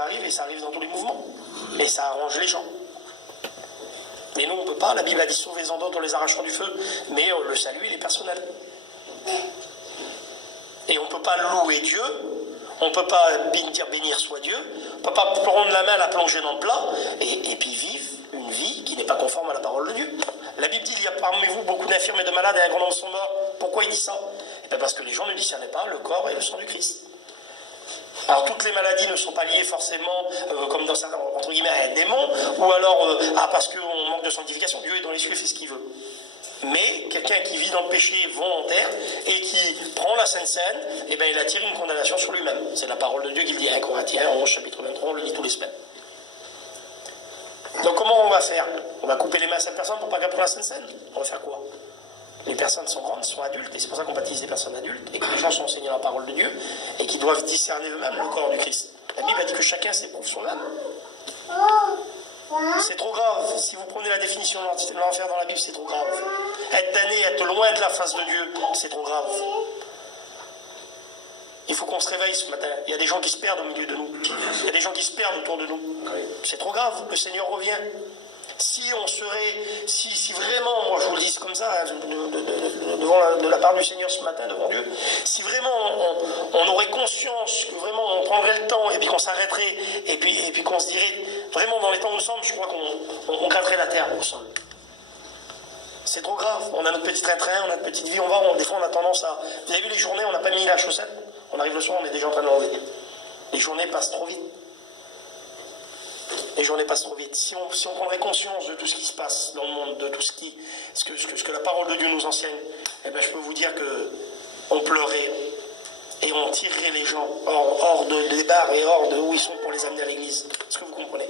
ça arrive, et ça arrive dans tous les mouvements. Et ça arrange les gens. Mais nous, on ne peut pas. La Bible a dit sauvez-en d'autres en les arrachant du feu. Mais le salut, il est personnel. Et on ne peut pas louer Dieu. On ne peut pas dire bénir soit Dieu. On ne peut pas prendre la main, la plonger dans le plat, et puis vivre une vie qui n'est pas conforme à la parole de Dieu. La Bible dit il y a parmi vous beaucoup d'infirmes et de malades, et un grand nombre sont morts. Pourquoi il dit ça? Et bien parce que les gens ne discernaient pas le corps et le sang du Christ. Alors toutes les maladies ne sont pas liées forcément, comme dans certains, entre guillemets, à un démon, ou alors parce qu'on manque de sanctification. Dieu est dans les cieux, il fait ce qu'il veut. Mais quelqu'un qui vit dans le péché volontaire et qui prend la Sainte Seine, eh ben, il attire une condamnation sur lui-même. C'est la parole de Dieu qui le dit à 1 Corinthiens 11, chapitre 23, on le lit tous les semaines. Donc comment on va faire? On va couper les mains à cette personne pour pas qu'elle prenne la Sainte Seine? On va faire quoi? Les personnes sont grandes, sont adultes, et c'est pour ça qu'on baptise les personnes adultes, et que les gens sont enseignés la parole de Dieu, et qui doivent discerner eux-mêmes le corps du Christ. La Bible a dit que chacun s'éprouve son âme. C'est trop grave. Si vous prenez la définition de l'enfer dans la Bible, c'est trop grave. Être damné, être loin de la face de Dieu, c'est trop grave. Il faut qu'on se réveille ce matin. Il y a des gens qui se perdent au milieu de nous. Il y a des gens qui se perdent autour de nous. C'est trop grave. Le Seigneur revient. Si on serait, si vraiment, moi je vous le dis comme ça, de la part du Seigneur ce matin devant Dieu, si vraiment on aurait conscience que vraiment on prendrait le temps et puis qu'on s'arrêterait et puis qu'on se dirait vraiment dans les temps où nous sommes, je crois qu'on gratterait la terre au sol. C'est trop grave. On a notre petit train-train, on a notre petite vie, des fois on a tendance à... Vous avez vu les journées, on n'a pas mis la chaussette, on arrive le soir, on est déjà en train de l'enlever. Les journées passent trop vite. Les journées passent trop vite. Si on prendrait conscience de tout ce qui se passe dans le monde, de tout ce que la parole de Dieu nous enseigne, eh ben, je peux vous dire qu'on pleurait et on tirerait les gens hors des bars et hors de où ils sont pour les amener à l'église. Est-ce que vous comprenez?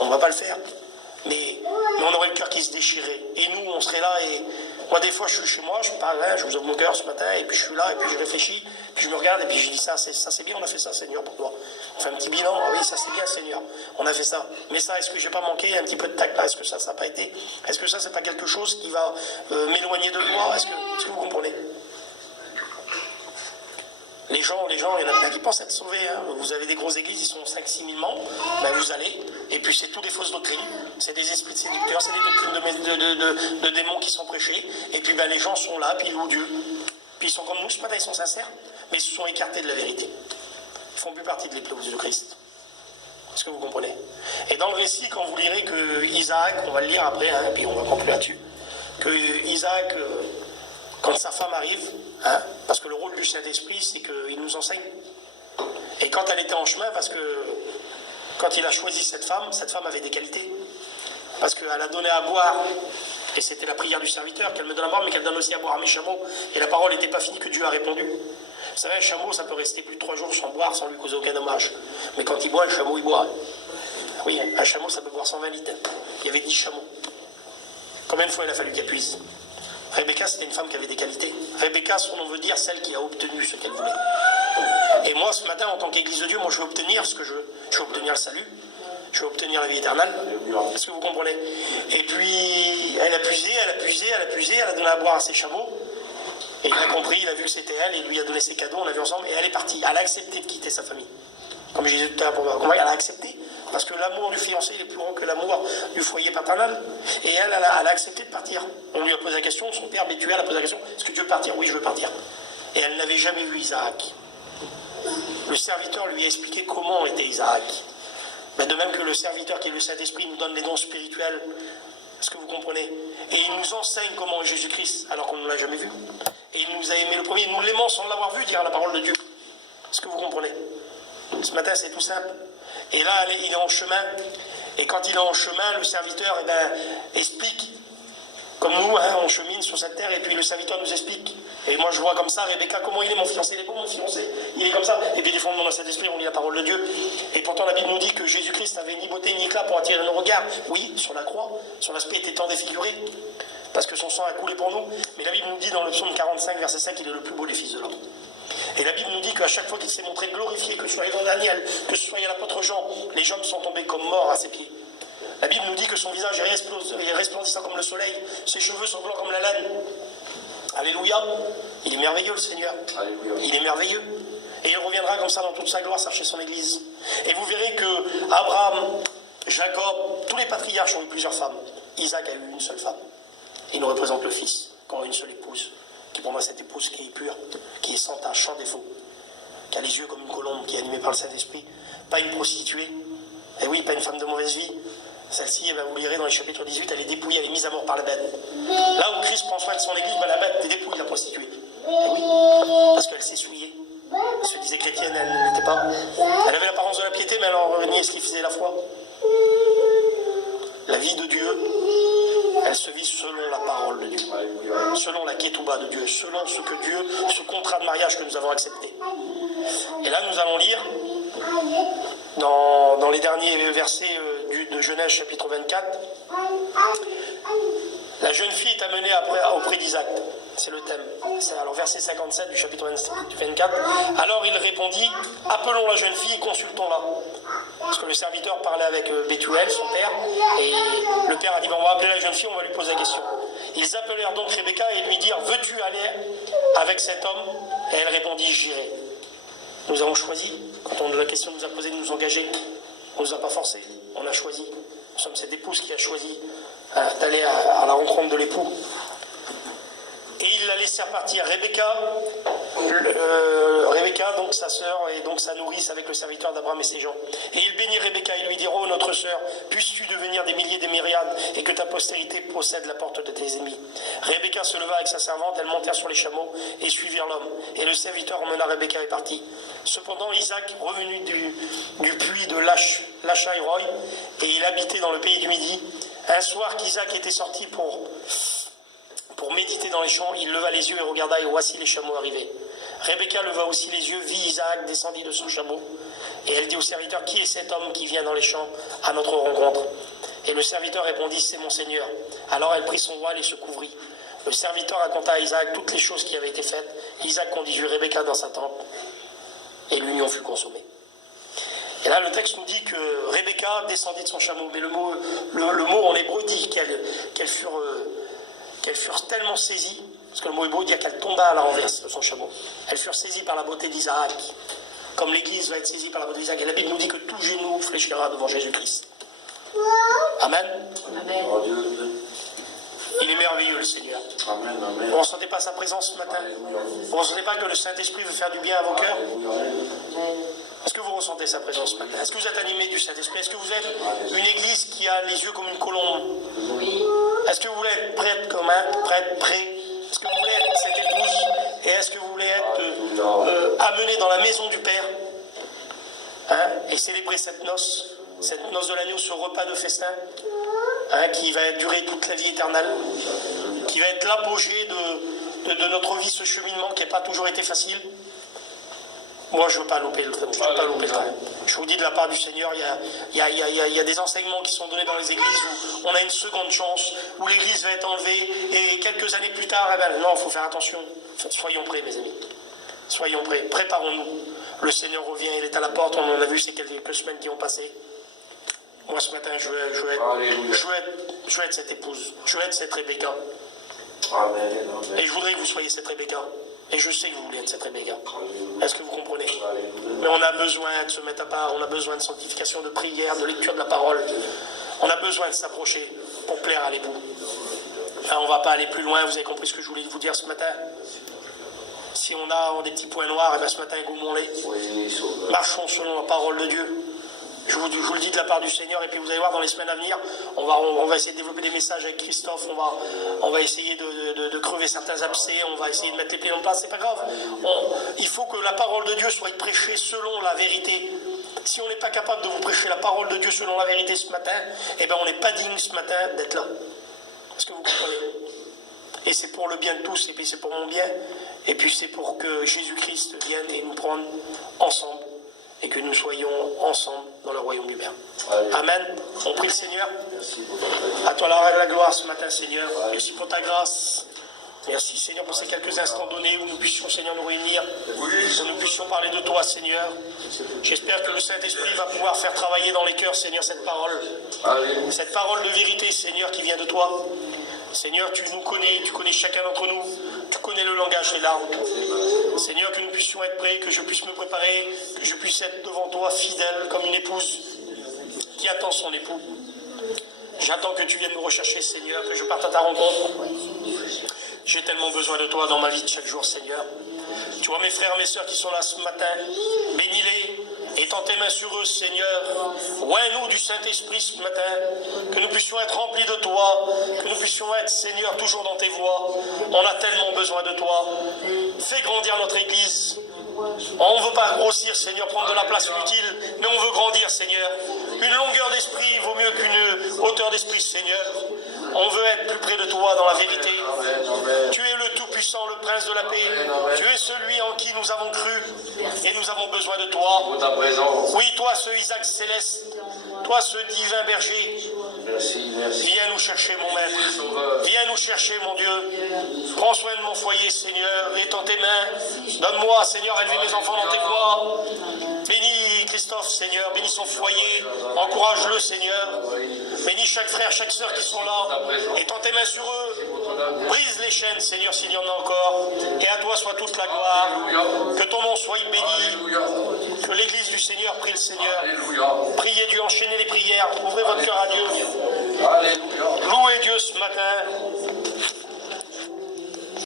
On ne va pas le faire. Mais on aurait le cœur qui se déchirait. Et nous, on serait là et... Moi, des fois, je suis chez moi, je parle, je vous ouvre mon cœur ce matin, et puis je suis là, et puis je réfléchis, puis je me regarde, et puis je dis ça c'est bien, on a fait ça, Seigneur, pour toi. On fait un petit bilan, oui, ça c'est bien, Seigneur, on a fait ça. Mais ça, est-ce que j'ai pas manqué un petit peu de tact là? Est-ce que ça n'a pas été? Est-ce que ça, c'est pas quelque chose qui va m'éloigner de toi? Est-ce que vous comprenez? Les gens, il y en a plein qui pensent être sauvés. Hein. Vous avez des grosses églises, ils sont 5-6 000 membres, ben vous allez, et puis c'est tout des fausses doctrines, c'est des esprits de séducteurs, c'est des doctrines de démons qui sont prêchés, et puis ben, les gens sont là, puis ils louent Dieu. Puis ils sont comme nous, ce matin ils sont sincères, mais ils se sont écartés de la vérité. Ils ne font plus partie de l'épouse de Christ. Est-ce que vous comprenez? Et dans le récit, quand vous lirez que Isaac, on va le lire après, hein, puis on va conclure là-dessus, que Isaac... quand sa femme arrive, hein, parce que le rôle du Saint-Esprit, c'est qu'il nous enseigne. Et quand elle était en chemin, parce que quand il a choisi cette femme avait des qualités. Parce qu'elle a donné à boire, et c'était la prière du serviteur, qu'elle me donne à boire, mais qu'elle donne aussi à boire à mes chameaux. Et la parole n'était pas finie que Dieu a répondu. Vous savez, un chameau, ça peut rester plus de 3 jours sans boire, sans lui causer aucun dommage. Mais quand il boit, le chameau, il boit. Oui, un chameau, ça peut boire 120 litres. Il y avait 10 chameaux. Combien de fois il a fallu qu'elle puise? Rebecca, c'était une femme qui avait des qualités. Rebecca, son nom veut dire celle qui a obtenu ce qu'elle voulait. Et moi, ce matin, en tant qu'Église de Dieu, moi, je vais obtenir ce que je veux. Je vais obtenir le salut. Je vais obtenir la vie éternelle. Est-ce que vous comprenez? Et puis, elle a puisé, elle a donné à boire à ses chameaux. Et il a compris, il a vu que c'était elle, il lui a donné ses cadeaux, on a vu ensemble, et elle est partie. Elle a accepté de quitter sa famille. Comme je disais tout à l'heure, elle a accepté. Parce que l'amour du fiancé il est plus grand que l'amour du foyer paternel. Et elle a accepté de partir. On lui a posé la question, son père Bethuel a posé la question, est-ce que tu veux partir? Oui, je veux partir. Et elle n'avait jamais vu Isaac. Le serviteur lui a expliqué comment était Isaac. Ben de même que le serviteur qui est le Saint-Esprit nous donne les dons spirituels. Est-ce que vous comprenez? Et il nous enseigne comment est Jésus-Christ, alors qu'on ne l'a jamais vu. Et il nous a aimé le premier, nous l'aimons sans l'avoir vu, dire la parole de Dieu. Est-ce que vous comprenez? Ce matin, c'est tout simple. Et là, il est en chemin. Et quand il est en chemin, le serviteur explique. Comme nous, hein, on chemine sur cette terre, et puis le serviteur nous explique. Et moi, je vois comme ça, Rebecca, comment il est mon fiancé? Il est beau mon fiancé? Il est comme ça. Et puis, des fois, dans cet esprit, on lit la parole de Dieu. Et pourtant, la Bible nous dit que Jésus-Christ n'avait ni beauté ni éclat pour attirer nos regards. Oui, sur la croix, son aspect était tant défiguré, parce que son sang a coulé pour nous. Mais la Bible nous dit dans le psaume 45, verset 5, qu'il est le plus beau des fils de l'homme. Et la Bible nous dit qu'à chaque fois qu'il s'est montré glorifié, que ce soit Jean Daniel, que ce soit l'apôtre Jean, les hommes sont tombés comme morts à ses pieds. La Bible nous dit que son visage est resplendissant comme le soleil, ses cheveux sont blancs comme la laine. Alléluia. Il est merveilleux le Seigneur. Alléluia. Il est merveilleux. Et il reviendra comme ça dans toute sa gloire chercher son église. Et vous verrez que Abraham, Jacob, tous les patriarches ont eu plusieurs femmes. Isaac a eu une seule femme. Il nous représente le Fils, qui aura une seule épouse, qui prendra cette épouse qui est pure, qui est sans tache, sans défaut, qui a les yeux comme une colombe, qui est animée par le Saint-Esprit, pas une prostituée, et oui, pas une femme de mauvaise vie. Celle-ci, vous lirez dans les chapitres 18, elle est dépouillée, elle est mise à mort par la bête. Là où Christ prend soin de son église, la bête est dépouillée, la prostituée. Et oui, parce qu'elle s'est souillée. Elle se disait chrétienne, elle ne l'était pas. Elle avait l'apparence de la piété, mais elle en reniait ce qui faisait la foi. La vie de Dieu, elle se vit selon la parole de Dieu, selon la ketouba de Dieu, selon ce que Dieu, ce contrat de mariage que nous avons accepté. Et là, nous allons lire dans les derniers versets de Genèse chapitre 24, la jeune fille est amenée auprès d'Isaac. C'est le thème. Alors verset 57 du chapitre 24. Alors il répondit, appelons la jeune fille et consultons-la. Parce que le serviteur parlait avec Bethuel, son père, et le père a dit, on va appeler la jeune fille, on va lui poser la question. Ils appelèrent donc Rebecca et lui dirent, veux-tu aller avec cet homme? Et elle répondit, j'irai. Nous avons choisi, quand la question nous a posé de nous engager, on ne nous a pas forcé, on a choisi. Nous sommes cette épouse qui a choisi d'aller à la rencontre de l'époux. Et ils la laissèrent partir. Rebecca, donc sa sœur, et donc sa nourrice avec le serviteur d'Abraham et ses gens. Et ils bénirent Rebecca et lui dirent, oh notre sœur, puisses-tu devenir des milliers, des myriades, et que ta postérité possède la porte de tes ennemis. Rebecca se leva avec sa servante, elles montèrent sur les chameaux et suivirent l'homme. Et le serviteur emmena Rebecca et partit. Cependant Isaac, revenu du puits de Lachai-Roy, et il habitait dans le pays du Midi, un soir qu'Isaac était sorti pour méditer dans les champs, il leva les yeux et regarda, et voici les chameaux arrivaient. Rebecca leva aussi les yeux, vit Isaac, descendit de son chameau, et elle dit au serviteur, qui est cet homme qui vient dans les champs à notre rencontre? Et le serviteur répondit, c'est mon Seigneur. Alors elle prit son voile et se couvrit. Le serviteur raconta à Isaac toutes les choses qui avaient été faites. Isaac conduisit Rebecca dans sa tente, et l'union fut consommée. Et là, le texte nous dit que Rebecca descendit de son chameau, mais le mot en hébreu dit qu'elles furent tellement saisies, parce que le mot hébreu dit qu'elle tomba à la renverse de son chameau. Elles furent saisies par la beauté d'Isaac, comme l'Église va être saisie par la beauté d'Isaac. Et la Bible nous dit que tout genou fléchira devant Jésus-Christ. Amen. Amen. Il est merveilleux, le Seigneur. Amen, amen. Vous ne ressentez pas sa présence ce matin? Vous ne ressentez pas que le Saint-Esprit veut faire du bien à vos cœurs? Est-ce que vous ressentez sa présence ce matin? Est-ce que vous êtes animé du Saint-Esprit? Est-ce que vous êtes une église qui a les yeux comme une colombe? Oui. Est-ce que vous voulez être prête comme prêt? Est-ce que vous voulez être cette épouse? Et est-ce que vous voulez être amené dans la maison du Père? Et célébrer cette noce de l'agneau, ce repas de festin, qui va durer toute la vie éternelle, qui va être l'apogée de notre vie, ce cheminement qui n'a pas toujours été facile. Moi, je ne veux pas louper le train. Je vous dis de la part du Seigneur, il y a des enseignements qui sont donnés dans les églises où on a une seconde chance, où l'église va être enlevée, et quelques années plus tard, non, il faut faire attention. Soyons prêts, mes amis. Soyons prêts. Préparons-nous. Le Seigneur revient, il est à la porte, on en a vu ces quelques semaines qui ont passé. Moi, ce matin, je veux être cette épouse. Je veux être cette Rebecca. Amen. Et je voudrais que vous soyez cette Rebecca. Et je sais que vous voulez être cette Rebecca. Est-ce que vous comprenez? Mais on a besoin de se mettre à part, on a besoin de sanctification, de prière, de lecture de la parole. On a besoin de s'approcher pour plaire à l'époux. On ne va pas aller plus loin, vous avez compris ce que je voulais vous dire ce matin? Si on a des petits points noirs, ce matin, goumons-les. Marchons selon la parole de Dieu. Je vous le dis de la part du Seigneur, et puis vous allez voir dans les semaines à venir, on va essayer de développer des messages avec Christophe, on va essayer de crever certains abcès, on va essayer de mettre les pieds en place, c'est pas grave. Il faut que la parole de Dieu soit prêchée selon la vérité. Si on n'est pas capable de vous prêcher la parole de Dieu selon la vérité ce matin, on n'est pas digne ce matin d'être là. Est-ce que vous comprenez? Et c'est pour le bien de tous, et puis c'est pour mon bien, et puis c'est pour que Jésus-Christ vienne et nous prenne ensemble, et que nous soyons ensemble dans le royaume du Père. Amen. On prie le Seigneur. À toi la gloire ce matin, Seigneur. Merci pour ta grâce. Merci, Seigneur, pour ces quelques instants donnés où nous puissions, Seigneur, nous réunir, où nous puissions parler de toi, Seigneur. J'espère que le Saint-Esprit va pouvoir faire travailler dans les cœurs, Seigneur, cette parole de vérité, Seigneur, qui vient de toi. Seigneur, tu nous connais, tu connais chacun d'entre nous, tu connais le langage des larmes. Seigneur, que nous puissions être prêts, que je puisse me préparer, que je puisse être devant toi fidèle comme une épouse. qui attend son époux. J'attends que tu viennes me rechercher, Seigneur, que je parte à ta rencontre. J'ai tellement besoin de toi dans ma vie de chaque jour, Seigneur. Tu vois mes frères et mes sœurs qui sont là ce matin, bénis-les, étends tes mains sur eux, Seigneur. Oins-nous du Saint-Esprit ce matin, que nous puissions être remplis de toi, que nous puissions être, Seigneur, toujours dans tes voies. On a tellement besoin de toi. Fais grandir notre Église. On ne veut pas grossir, Seigneur, prendre de la place inutile, mais on veut grandir, Seigneur. Une longueur d'esprit vaut mieux qu'une hauteur d'esprit, Seigneur. On veut être plus près de toi dans la vérité. Tu es le Tout-Puissant, le Prince de la paix. Tu es celui en qui nous avons cru et nous avons besoin de toi. Oui, toi, ce Isaac céleste, toi, ce divin berger. Viens nous chercher, mon maître. Viens nous chercher, mon Dieu. Prends soin de mon foyer, Seigneur. Étends tes mains. Donne-moi, Seigneur, élever mes enfants dans tes voies. Bénis Christophe, Seigneur. Bénis son foyer. Encourage-le, Seigneur. Bénis chaque frère, chaque sœur qui sont là. Étends tes mains sur eux. Brise les chaînes, Seigneur, s'il y en a encore. Et à toi soit toute la gloire. Que ton nom soit béni. Que l'église du Seigneur prie le Seigneur. Priez Dieu, enchaînez les prières. Ouvrez votre cœur à Dieu. Louez Dieu ce matin.